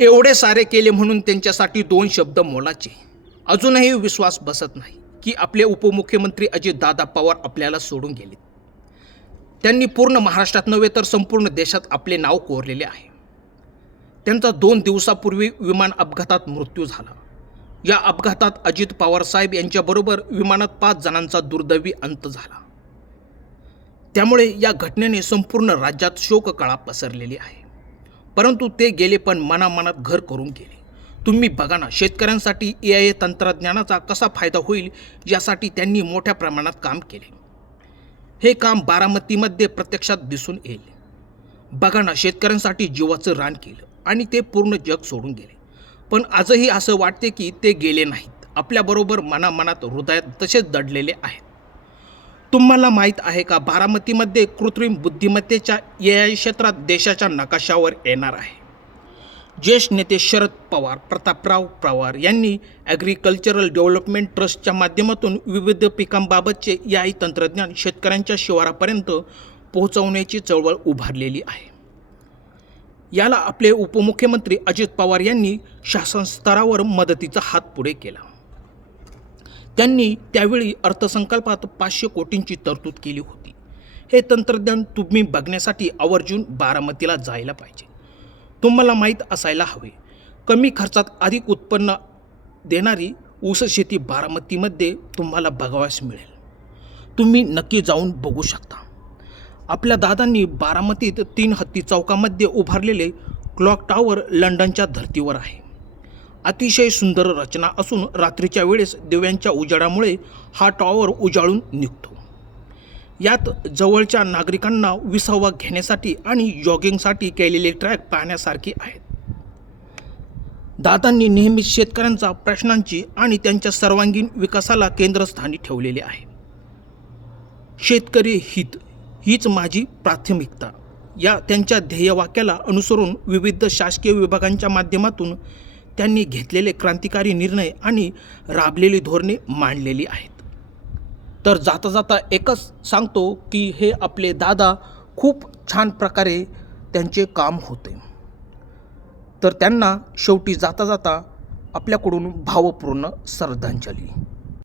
एवढे सारे केले म्हणून त्यांच्यासाठी दोन शब्द मोलाचे. अजूनही विश्वास बसत नाही की आपले उपमुख्यमंत्री अजितदादा पवार आपल्याला सोडून गेले. त्यांनी पूर्ण महाराष्ट्रात नव्हे तर संपूर्ण देशात आपले नाव कोरलेले आहे. त्यांचा 2 दिवसापूर्वी विमान अपघातात मृत्यू झाला. या अपघातात अजित पवार साहेब यांच्याबरोबर विमानात 5 जणांचा दुर्दैवी अंत झाला. त्यामुळे या घटनेने संपूर्ण राज्यात शोककळा पसरलेली आहे. परंतु ते गेले पण मनामनात घर करून गेले. तुम्ही बघा ना, शेतकऱ्यांसाठी AI तंत्रज्ञानाचा कसा फायदा होईल यासाठी त्यांनी मोठ्या प्रमाणात काम केले. हे काम बारामतीमध्ये प्रत्यक्षात दिसून येईल. बघा ना, शेतकऱ्यांसाठी जीवाचं रान केलं आणि ते पूर्ण जग सोडून गेले. पण आजही असं वाटते की ते गेले नाहीत. आपल्याबरोबर मनामनात हृदयात तसेच दडलेले आहेत. तुम्हाला माहीत आहे का, बारामतीमध्ये कृत्रिम बुद्धिमत्तेच्या AI क्षेत्रात देशाच्या नकाशावर येणार आहे. ज्येष्ठ नेते शरद पवार, प्रतापराव पवार यांनी ॲग्रिकल्चरल डेव्हलपमेंट ट्रस्टच्या माध्यमातून विविध पिकांबाबतचे AI तंत्रज्ञान शेतकऱ्यांच्या शिवारापर्यंत पोहोचवण्याची चळवळ उभारलेली आहे. याला आपले उपमुख्यमंत्री अजित पवार यांनी शासन स्तरावर मदतीचा हात पुढे केला. त्यांनी त्यावेळी अर्थसंकल्पात 500 कोटींची तरतूद केली होती. हे तंत्रज्ञान तुम्ही बघण्यासाठी आवर्जून बारामतीला जायला पाहिजे. तुम्हाला माहीत असायला हवे, कमी खर्चात अधिक उत्पन्न देणारी ऊस शेती बारामतीमध्ये तुम्हाला बघावयास मिळेल. तुम्ही नक्की जाऊन बघू शकता. आपल्या दादांनी बारामतीत 3 हत्ती चौकामध्ये उभारलेले क्लॉक टॉवर लंडनच्या धर्तीवर आहे. अतिशय सुंदर रचना असून रात्रीच्या वेळेस दिव्यांच्या उजेडामुळे हा टॉवर उजाळून निघतो. यात जवळच्या नागरिकांना विसावा घेण्यासाठी आणि जॉगिंगसाठी केलेले ट्रॅक पाहण्यासारखे आहेत. दादांनी नेहमीच शेतकऱ्यांच्या प्रश्नांची आणि त्यांच्या सर्वांगीण विकासाला केंद्रस्थानी ठेवलेले आहे. शेतकरी हित हीच माझी प्राथमिकता या त्यांच्या ध्येयवाक्याला अनुसरून विविध शासकीय विभागांच्या माध्यमातून त्यांनी घेतलेले क्रांतिकारी निर्णय आणि राबलेली धोरणे मांडलेली आहेत. तर जाता जाता एकच सांगतो की हे आपले दादा खूप छान प्रकारे त्यांचे काम होते. तर त्यांना शेवटी जाता जाता आपल्याकडून भावपूर्ण श्रद्धांजली.